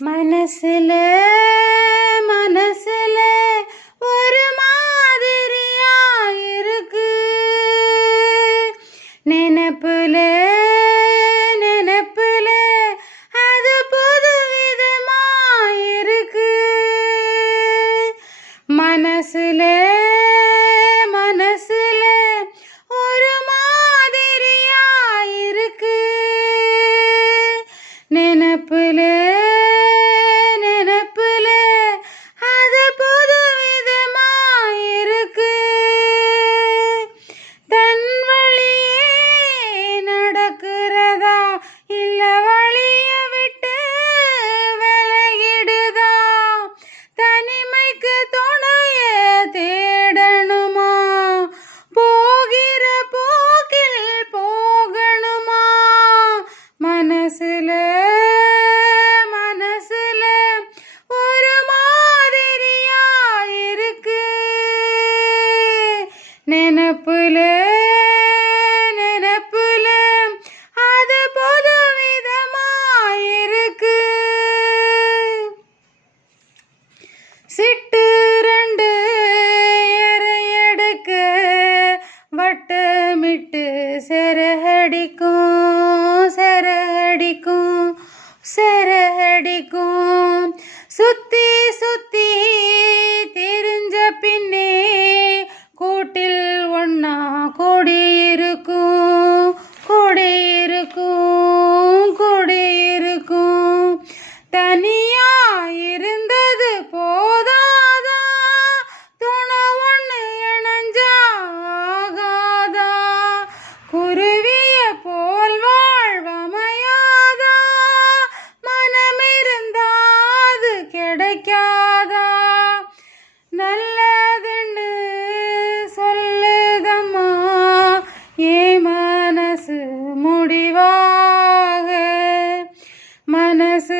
மனசுல மனசுல ஒரு மாதிரியா இருக்கு, நினைப்புல நினைப்புல அது புது விதமா இருக்கு. மனசுல மனசுல ஒரு மாதிரியா இருக்கு, நினைப்புல நினைப்புல அது புது விதமா இருக்கு. தன் வழியே நடக்கிறதா இல்ல வழிய விட்டு விலகிடுதா, தனிமைக்கு துணைய தேடணுமா, போகிற போக்கில் போகணுமா. மனசுல மனசுல ஒரு மாதிரியா இருக்கு, நினைப்புல நினைப்புல அது புது விதமா இருக்கு. சிட்டு ரெண்டு எறையெடுக்க வட்டமிட்டு செரகடிக்கும் செரகடிக்கும் செரகடிக்கும். சுத்தி சுத்தி திரிஞ்ச பின்னே கூட்டில் ஒன்னா கூடியிருக்கும் கூடியிருக்கும் கூடியிருக்கும். தனியா இருந்தது போதாதா, துணை ஒண்ணு இணைஞ்சா ஆகாதா, குருவிய போல் வாழ்வமையாதா, மனமிருந்தாது கிடைக்காதா. நல்லதுன்னு சொல்லுதம்மா ஏன் மனசு முடிவாக, மனசு